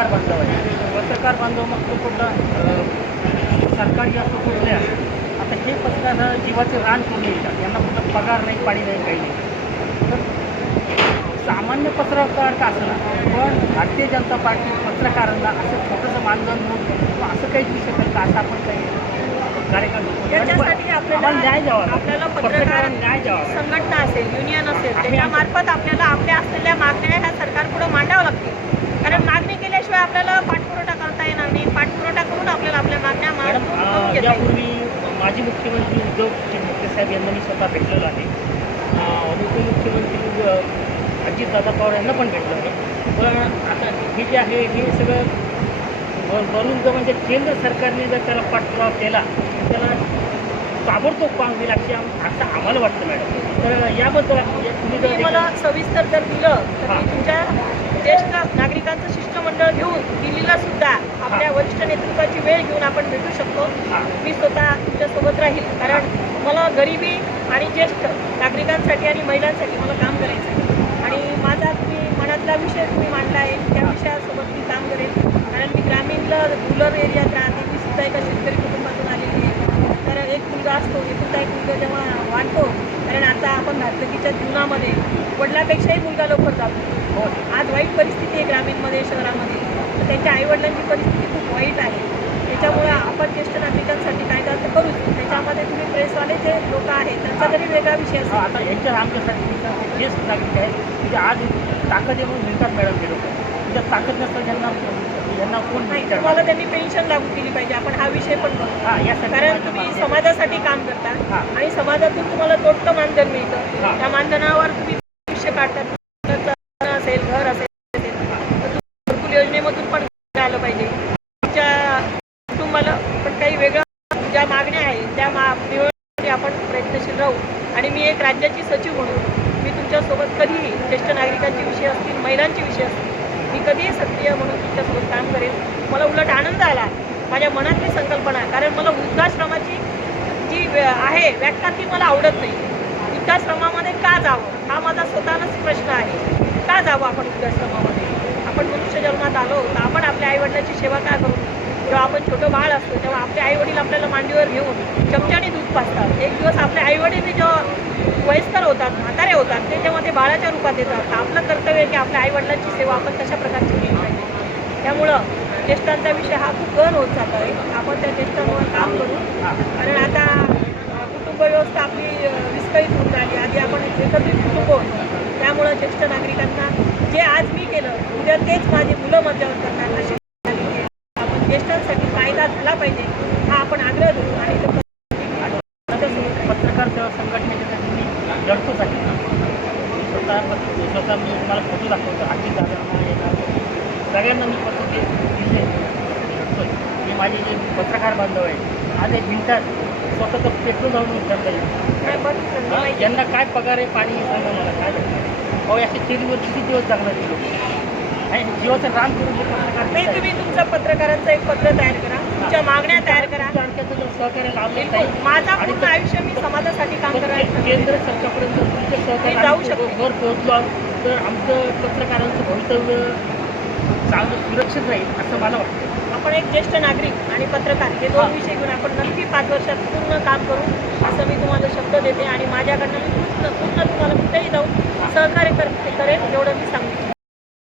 पत्रकार बांधव आहे पत्रकार बांधव मग तो कुठला? सरकारी असो कुठले आता हे पत्रकार जीवाचे रान करून येतात. यांना कुठं पगार नाही पाणी नाही काही नाही. तर सामान्य पत्रकार का असं पण भारतीय जनता पार्टी पत्रकारांना असं छोटंसं मानधन म्हणून किंवा असं काही दिसू शकेल का असं आपण काही कार्यक्रम आपल्याला न्याय द्यावा लागतो. आपल्याला पत्रकार पत्रकारांना न्याय द्यावा लागतो. संघटना असेल युनियन असेल. त्याच्यामार्फत आपल्याला आपल्या असलेल्या मागण्या ह्या सरकारपुढे मांडाव्या लागतील. कारण मागणी केल्याशिवाय आपल्याला पाठपुरवठा करता येणार नाही पाठपुरवठा करून आपल्याला आपल्या मागण्या मॅडम मांडून अं, करून घेता येईल यापूर्वी माजी मुख्यमंत्री उद्धव ठाकरे साहेब यांना मी स्वतः भेटलेलो आहे. उपमुख्यमंत्री अजितदादा पवार यांना पण भेटलो आहे. पण आता हे जे आहे हे सगळं वर- वरून जर म्हणजे केंद्र सरकारने जर त्याला पाठपुरावा केला तर त्याला ताबडतोब काम होईल अशी असं आम्हाला वाटतं मॅडम. तर याबद्दल तुम्ही जर मला सविस्तर जर दिलं तर तुमच्या ज्येष्ठ नागरिकांचं सुद्धा आपल्या वरिष्ठ नेतृत्वाची वेळ घेऊन आपण भेटू शकतो. मी स्वतः तुमच्यासोबत राहील. कारण मला गरिबी आणि ज्येष्ठ नागरिकांसाठी आणि महिलांसाठी मला काम करायचं आहे. आणि माझा तुम्ही मनातला विषय तुम्ही मांडला आहे त्या विषयासोबत मी काम करेन. कारण मी ग्रामीणला रुरल एरियात राहते. मी सुद्धा एका शेतकरी कुटुंबातून आलेली आहे. तर एक मुलगा असतो सुद्धा एक मुलगा जेव्हा वाढतो कारण आता आपण धाकटकीच्या जीवनामध्ये वडिलांपेक्षाही मुलगा लवकर जातो. हो आज वाईट परिस्थिती आहे ग्रामीणमध्ये शहरामध्ये. त्यांच्या आईवडिलांची परिस्थिती खूप वाईट आहे त्याच्यामुळं आपण ज्येष्ठ नागरिकांसाठी कायदा तर करूच त्याच्यामध्ये तुम्ही प्रेसवाले जे लोक आहेत त्यांचा तरी वेगळा विषय असेल आता यांच्या आमच्यासाठी हेच नागरिक आहेत म्हणजे आज ताकद येऊन मिळतात मॅडम हे लोक म्हणजे ताकद नसतं ज्यांना यांना कोण नाही? तुम्हाला त्यांनी पेन्शन लागू केली पाहिजे आपण हा विषय पण बघू हा यासाठी कारण तुम्ही आहे. समाजासाठी काम करता. आणि समाजातून तुम्हाला तोडतं मानधन मिळतं. त्या मानधनावर तुम्ही भविष्य काढतात मुलाचं असेल घर असेल तर तुम्ही घरकुल योजनेमधून पण केलं पाहिजे. तुमच्या कुटुंबाला पण काही वेगळं ज्या मागण्या आहेत त्या मा मिळवण्यासाठी आपण प्रयत्नशील राहू. आणि मी एक राज्याची सचिव म्हणून मी तुमच्यासोबत कधीही ज्येष्ठ नागरिकांचे विषय असतील महिलांचे विषय असतील मी कधीही सक्रिय म्हणून तुमच्यासोबत काम करेन. मला उलट आनंद आला. माझ्या मनातली संकल्पना आहे. कारण मला वृद्धाश्रमाची जी व्य- आहे व्याख्या ती मला आवडत नाही. वृद्धाश्रमामध्ये का जावं? हा माझा स्वतःलाच प्रश्न आहे. का जावं आपण वृद्धाश्रमामध्ये? आपण मनुष्य जन्मात आलो तर आपण आपल्या आईवडिलांची सेवा काय करू? जेव्हा आपण छोटं बाळ असतो तेव्हा आपले आईवडील आपल्याला मांडीवर घेऊन चमच्याने दूध पाजतात. एक दिवस आपले आईवडील जेव्हा वयस्कर होतात म्हातारे होतात ते जेव्हा ते बाळाच्या रूपात येतात. तर आपलं कर्तव्य आहे की आपल्या आईवडिलांची सेवा आपण कशा प्रकारची केली पाहिजे. त्यामुळं ज्येष्ठांचा विषय हा खूप गण होत जात. आहे आपण त्या ज्येष्ठांवर काम करू. कारण आता कुटुंब व्यवस्था आपली विस्कळीत होऊन राहिली आधी आपण एकत्रित कुटुंब होतो. त्यामुळं ज्येष्ठ नागरिकांना जे आज मी केलं उद्या तेच माझे मुलं अशी झालेली आहे. आपण ज्येष्ठांसाठी कायदा झाला पाहिजे हा आपण आग्रह धरू आणि पत्रकार सेवा संघटनेच्या मी आहे मी स्वतः स्वतः मी तुम्हाला फोटो दाखवतो. दादांना येणार सगळ्यांना मी पत्र ते दिले. मी माझे जे पत्रकार बांधव आहेत आज एक मिनिटात स्वतःचं पेट्रोल जाऊन विचारता येईल. यांना काय पगार आहे पाणी आहे सांगा मला. काय? अहो असे चेरीवर किती दिवस जगणार ते लोक? आणि जीवाचं रान करून जे पत्रकार नाही. तुम्ही तुमचं पत्रकारांचं एक पत्र तयार करा. तुमच्या मागण्या तयार करा. आणखीचं जर सहकार्य लाभलं नाही माझा पूर्ण आयुष्य मी समाजासाठी काम तर करायला के- केंद्र सरकारपर्यंत तुमचं सहकार्य जाऊ आमचं शकते. वर पोहोचलो तर आमचं पत्रकारांचं भवितव्य चांगलं सुरक्षित राहील असं मला वाटतं. आपण एक ज्येष्ठ नागरिक आणि पत्रकार हे दोन विषय घेऊन आपण नक्की पाच वर्षात पूर्ण काम करू. असं मी तुम्हाला शब्द देते आणि माझ्याकडनं मी पूर्ण पूर्ण तुम्हाला कुठेही जाऊन सहकार्य करते करेन एवढं मी सांगते.